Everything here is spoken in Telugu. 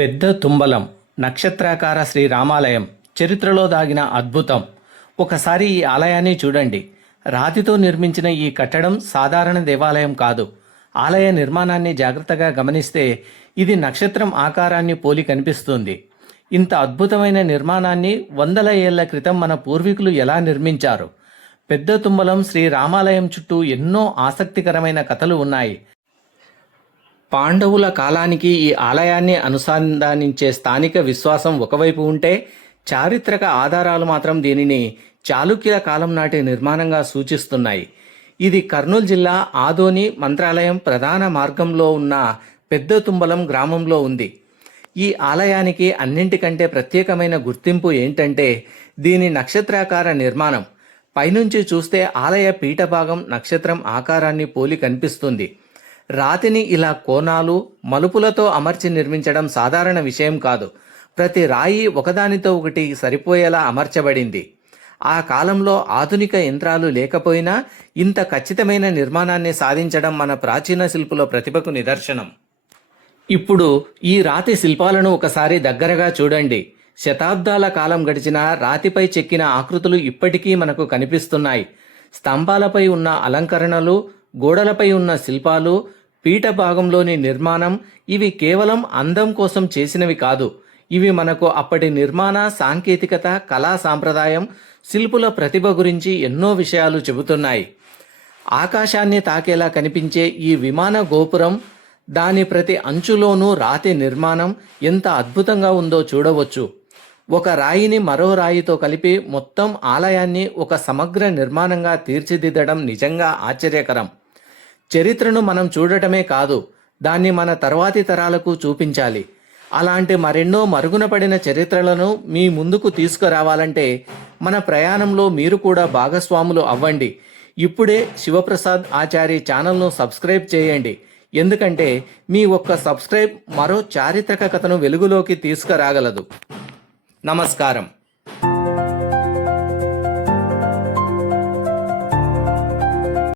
పెద్ద తుంబలం నక్షత్రాకార శ్రీ రామాలయం చరిత్రలో దాగిన అద్భుతం. ఒకసారి ఈ ఆలయాన్ని చూడండి. రాతితో నిర్మించిన ఈ కట్టడం సాధారణ దేవాలయం కాదు. ఆలయ నిర్మాణాన్ని జాగ్రత్తగా గమనిస్తే ఇది నక్షత్రం ఆకారాన్ని పోలి కనిపిస్తుంది. ఇంత అద్భుతమైన నిర్మాణాన్ని వందల ఏళ్ల క్రితం మన పూర్వీకులు ఎలా నిర్మించారు? పెద్ద తుంబలం శ్రీ రామాలయం చుట్టూ ఎన్నో ఆసక్తికరమైన కథలు ఉన్నాయి. పాండవుల కాలానికి ఈ ఆలయాన్ని అనుసంధానించే స్థానిక విశ్వాసం ఒకవైపు ఉంటే, చారిత్రక ఆధారాలు మాత్రం దీనిని చాళుక్యుల కాలం నాటి నిర్మాణంగా సూచిస్తున్నాయి. ఇది కర్నూలు జిల్లా ఆదోని మంత్రాలయం ప్రధాన మార్గంలో ఉన్న పెద్ద తుంబలం గ్రామంలో ఉంది. ఈ ఆలయానికి అన్నింటికంటే ప్రత్యేకమైన గుర్తింపు ఏంటంటే దీని నక్షత్రాకార నిర్మాణం. పైనుంచి చూస్తే ఆలయ పీఠభాగం నక్షత్రం ఆకారాన్ని పోలి కనిపిస్తుంది. రాతిని ఇలా కోణాలు మలుపులతో అమర్చి నిర్మించడం సాధారణ విషయం కాదు. ప్రతి రాయి ఒకదానితో ఒకటి సరిపోయేలా అమర్చబడింది. ఆ కాలంలో ఆధునిక యంత్రాలు లేకపోయినా ఇంత ఖచ్చితమైన నిర్మాణాన్ని సాధించడం మన ప్రాచీన శిల్పుల ప్రతిభకు నిదర్శనం. ఇప్పుడు ఈ రాతి శిల్పాలను ఒకసారి దగ్గరగా చూడండి. శతాబ్దాల కాలం గడిచిన రాతిపై చెక్కిన ఆకృతులు ఇప్పటికీ మనకు కనిపిస్తున్నాయి. స్తంభాలపై ఉన్న అలంకరణలు, గోడలపై ఉన్న శిల్పాలు, పీఠ భాగంలోని నిర్మాణం ఇవి కేవలం అందం కోసం చేసినవి కాదు. ఇవి మనకు అప్పటి నిర్మాణ సాంకేతికత, కళా సాంప్రదాయం, శిల్పుల ప్రతిభ గురించి ఎన్నో విషయాలు చెబుతున్నాయి. ఆకాశాన్ని తాకేలా కనిపించే ఈ విమాన గోపురం, దాని ప్రతి అంచులోనూ రాతి నిర్మాణం ఎంత అద్భుతంగా ఉందో చూడవచ్చు. ఒక రాయిని మరో రాయితో కలిపి మొత్తం ఆలయాన్ని ఒక సమగ్ర నిర్మాణంగా తీర్చిదిద్దడం నిజంగా ఆశ్చర్యకరం. చరిత్రను మనం చూడటమే కాదు, దాన్ని మన తర్వాతి తరాలకు చూపించాలి. అలాంటి మరెన్నో మరుగున పడిన చరిత్రలను మీ ముందుకు తీసుకురావాలంటే మన ప్రయాణంలో మీరు కూడా భాగస్వాములు అవ్వండి. ఇప్పుడే శివప్రసాద్ ఆచారి ఛానల్ను సబ్స్క్రైబ్ చేయండి. ఎందుకంటే మీ ఒక్క సబ్స్క్రైబ్ మరో చారిత్రక కథను వెలుగులోకి తీసుకురాగలదు. నమస్కారం.